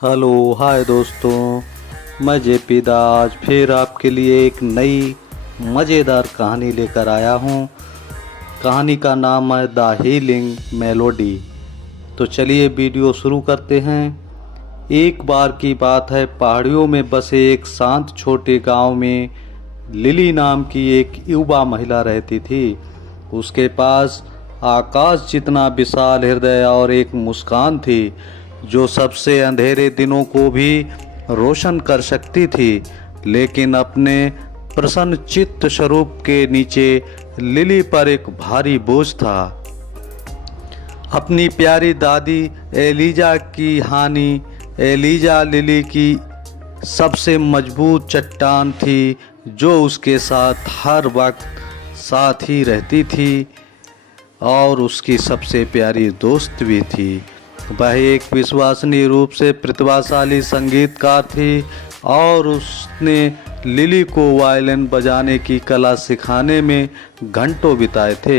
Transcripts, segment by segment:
Hello hi दोस्तों, मैं JP दास फिर आपके लिए एक नई मज़ेदार कहानी लेकर आया हूँ। कहानी का नाम है द हीलिंग मेलोडी। तो चलिए वीडियो शुरू करते हैं। एक बार की बात है, पहाड़ियों में बसे एक शांत छोटे गांव में लिली नाम की एक युवा महिला रहती थी। उसके पास आकाश जितना विशाल हृदय और एक मुस्कान थी जो सबसे अंधेरे दिनों को भी रोशन कर सकती थी। लेकिन अपने प्रसन्न चित्त स्वरूप के नीचे लिली पर एक भारी बोझ था। अपनी प्यारी दादी एलिजा की हानि। एलिजा लिली की सबसे मजबूत चट्टान थी जो उसके साथ हर वक्त साथ ही रहती थी और उसकी सबसे प्यारी दोस्त भी थी। वह एक विश्वसनीय रूप से प्रतिभाशाली संगीतकार थी और उसने लिली को वायलिन बजाने की कला सिखाने में घंटों बिताए थे।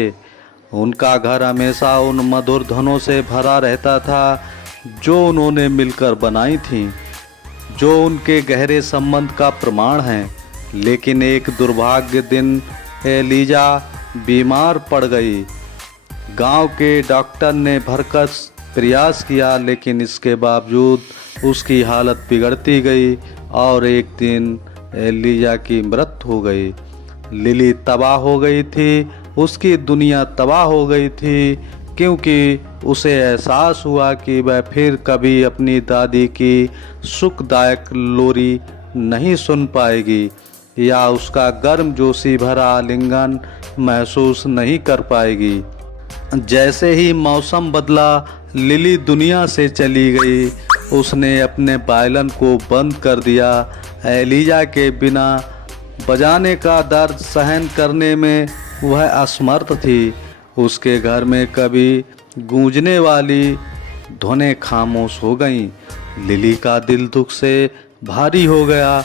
उनका घर हमेशा उन मधुर धुनों से भरा रहता था जो उन्होंने मिलकर बनाई थीं, जो उनके गहरे संबंध का प्रमाण हैं। लेकिन एक दुर्भाग्य दिन एलिजा बीमार पड़ गई। गांव के डॉक्टर ने भरसक प्रयास किया, लेकिन इसके बावजूद उसकी हालत बिगड़ती गई और एक दिन एलिजा की मृत्यु हो गई। लिली तबाह हो गई थी, उसकी दुनिया तबाह हो गई थी, क्योंकि उसे एहसास हुआ कि वह फिर कभी अपनी दादी की सुखदायक लोरी नहीं सुन पाएगी या उसका गर्म जोशी भरा आलिंगन महसूस नहीं कर पाएगी। जैसे ही मौसम बदला, लिली दुनिया से चली गई। उसने अपने वायलिन को बंद कर दिया। एलिजा के बिना बजाने का दर्द सहन करने में वह असमर्थ थी। उसके घर में कभी गूंजने वाली धुनें खामोश हो गईं। लिली का दिल दुख से भारी हो गया।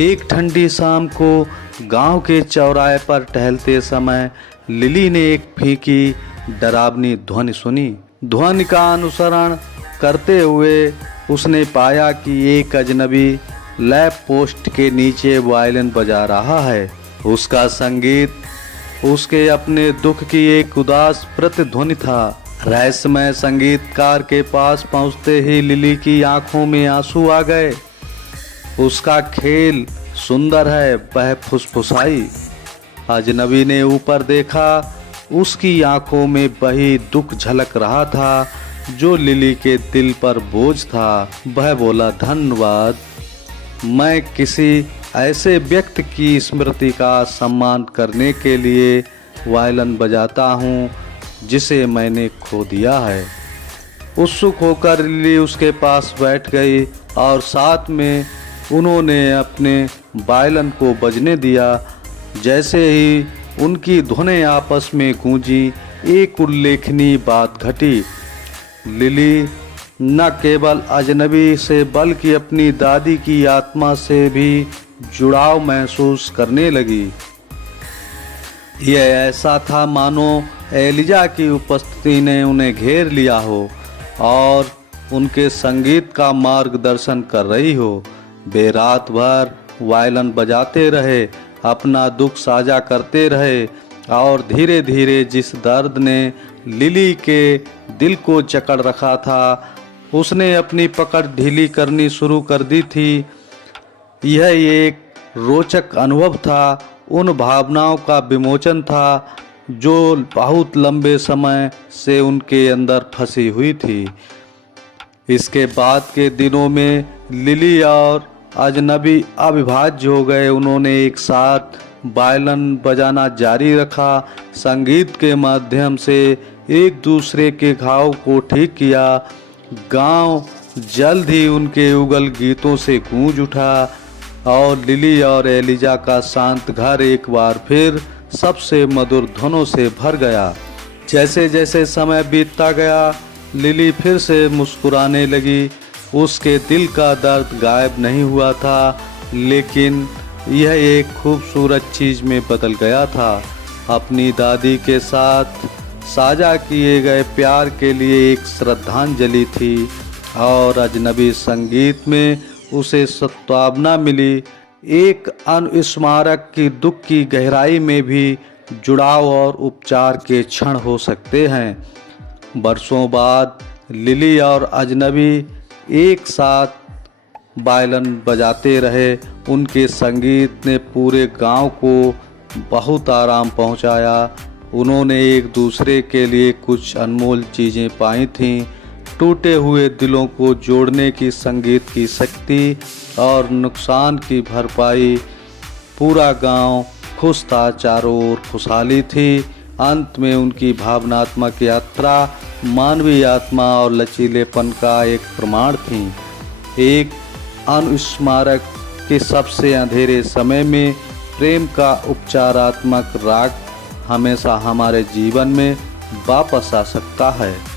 एक ठंडी शाम को गांव के चौराहे पर टहलते समय लिली ने एक फीकी डरावनी ध्वनि सुनी। ध्वनि का अनुसरण करते हुए उसने पाया कि एक अजनबी लैंप पोस्ट के नीचे वायलिन बजा रहा है। उसका संगीत उसके अपने दुख की एक उदास प्रतिध्वनि था। रहस्यमय संगीतकार के पास पहुंचते ही लिली की आंखों में आंसू आ गए। उसका खेल सुंदर है, वह फुसफुसाई। अजनबी ने ऊपर देखा। उसकी आंखों में वही दुख झलक रहा था जो लिली के दिल पर बोझ था। वह बोला, धन्यवाद, मैं किसी ऐसे व्यक्ति की स्मृति का सम्मान करने के लिए वायलिन बजाता हूँ जिसे मैंने खो दिया है। उत्सुक होकर लिली उसके पास बैठ गई और साथ में उन्होंने अपने वायलिन को बजने दिया। जैसे ही उनकी धुनें आपस में गूंजी, एक उल्लेखनीय बात घटी। लिली न केवल अजनबी से बल्कि अपनी दादी की आत्मा से भी जुड़ाव महसूस करने लगी। यह ऐसा था मानो एलिजा की उपस्थिति ने उन्हें घेर लिया हो और उनके संगीत का मार्गदर्शन कर रही हो। वे रात भर वायलिन बजाते रहे, अपना दुख साझा करते रहे और धीरे धीरे जिस दर्द ने लिली के दिल को जकड़ रखा था, उसने अपनी पकड़ ढीली करनी शुरू कर दी थी। यह एक रोचक अनुभव था, उन भावनाओं का विमोचन था जो बहुत लंबे समय से उनके अंदर फंसी हुई थी। इसके बाद के दिनों में लिली और अजनबी अविभाज्य हो गए। उन्होंने एक साथ वायलिन बजाना जारी रखा, संगीत के माध्यम से एक दूसरे के घाव को ठीक किया। गांव जल्द ही उनके उगल गीतों से गूंज उठा और लिली और एलिजा का शांत घर एक बार फिर सबसे मधुर धुनों से भर गया। जैसे जैसे समय बीतता गया, लिली फिर से मुस्कुराने लगी। उसके दिल का दर्द गायब नहीं हुआ था, लेकिन यह एक खूबसूरत चीज में बदल गया था। अपनी दादी के साथ साझा किए गए प्यार के लिए एक श्रद्धांजलि थी। और अजनबी संगीत में उसे सत्तावना मिली। एक अनुस्मारक की दुख की गहराई में भी जुड़ाव और उपचार के क्षण हो सकते हैं। बरसों बाद लिली और अजनबी एक साथ वायलिन बजाते रहे। उनके संगीत ने पूरे गांव को बहुत आराम पहुंचाया। उन्होंने एक दूसरे के लिए कुछ अनमोल चीज़ें पाई थीं। टूटे हुए दिलों को जोड़ने की संगीत की शक्ति और नुकसान की भरपाई। पूरा गांव खुश था, चारों ओर खुशहाली थी। अंत में उनकी भावनात्मक यात्रा मानवीय आत्मा और लचीलेपन का एक प्रमाण थी। एक अनुस्मारक के सबसे अंधेरे समय में प्रेम का उपचारात्मक राग हमेशा हमारे जीवन में वापस आ सकता है।